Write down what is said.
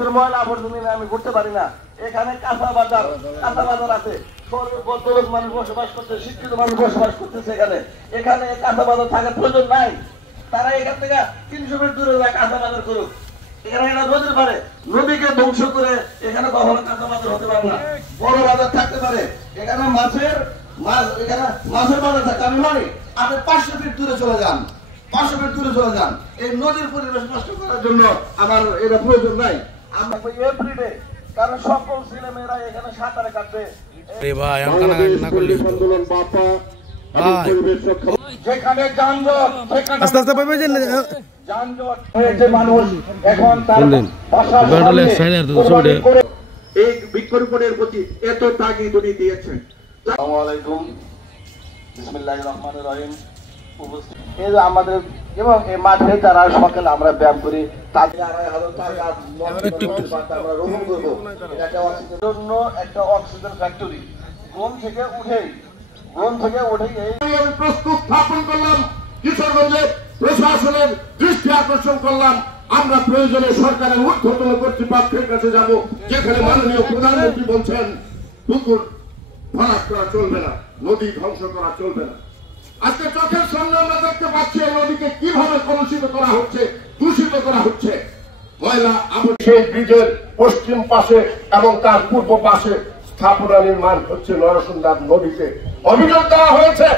ভিতরে ময়লা আবর্জনা নিয়ে আমি ঘুরতে পারি না। এখানে কাঁচা বাজার আছে, ভদ্রলোক মানুষ বসবাস করছে, শিক্ষিত মানুষ বসবাস করতেছে। এখানে কাঁচা বাজার থাকার প্রয়োজন নাই। তারা এখান থেকে 300 ফিট দূরে যায় কাঁচা বাজার করুক। এখানে এটা নদীর পারে, নদীকে ধ্বংস করে এখানে কখনো কাঁচা বাজার হতে পারে না। বড় বাজার থাকতে পারে, এখানে মাছের বাজার থাকে। আমি মানি আপনি 500 ফিট দূরে চলে যান, 500 ফিট দূরে চলে যান। এই নদীর পরিবেশ নষ্ট করার জন্য আমার এটা প্রয়োজন নাই। আমরা এভরিডে, কারণ সকল ছেলে মেয়েরা এখানে সাঁতারে কাটবে। যেখানে যানজট হয়েছে, মানুষ এখন তার এই বৃক্ষরোপণের প্রতি এত তাগিদ উনি দিয়েছেন। আসসালামু আলাইকুম, বিসমিল্লাহির রহমানির রহিম। এই যে আমাদের এবং এই মাঠে যারা সকালে আমরা ব্যায়াম করি, তাদের 2,500 টাকা আমরা রোপণ করবো। জন্য একটা অক্সিজেন ফ্যাক্টরি গ্রাম থেকে উঠে এই প্রস্তুত স্থাপন করলাম। কিশোরগঞ্জে প্রশাসনের দৃষ্টি আকর্ষণ করলাম। আমরা প্রয়োজনে সরকারের ঊর্ধ্বতন কর্তৃপক্ষের কাছে যাব, যেখানে মাননীয় প্রধানমন্ত্রী বলছেন পুকুর ভরাট করা চলবে না, নদী ধ্বংস করা চলবে না। আজকে চোখের সামনে আমরা দেখতে পাচ্ছি এই নদীকে কিভাবে কলুষিত করা হচ্ছে, দূষিত করা হচ্ছে। ময়লা সেই ব্রিজের পশ্চিম পাশে এবং তার পূর্ব পাশে স্থাপনা নির্মাণ হচ্ছে নরসুন্দর নদীতে। অভিযোগ দেওয়া হয়েছে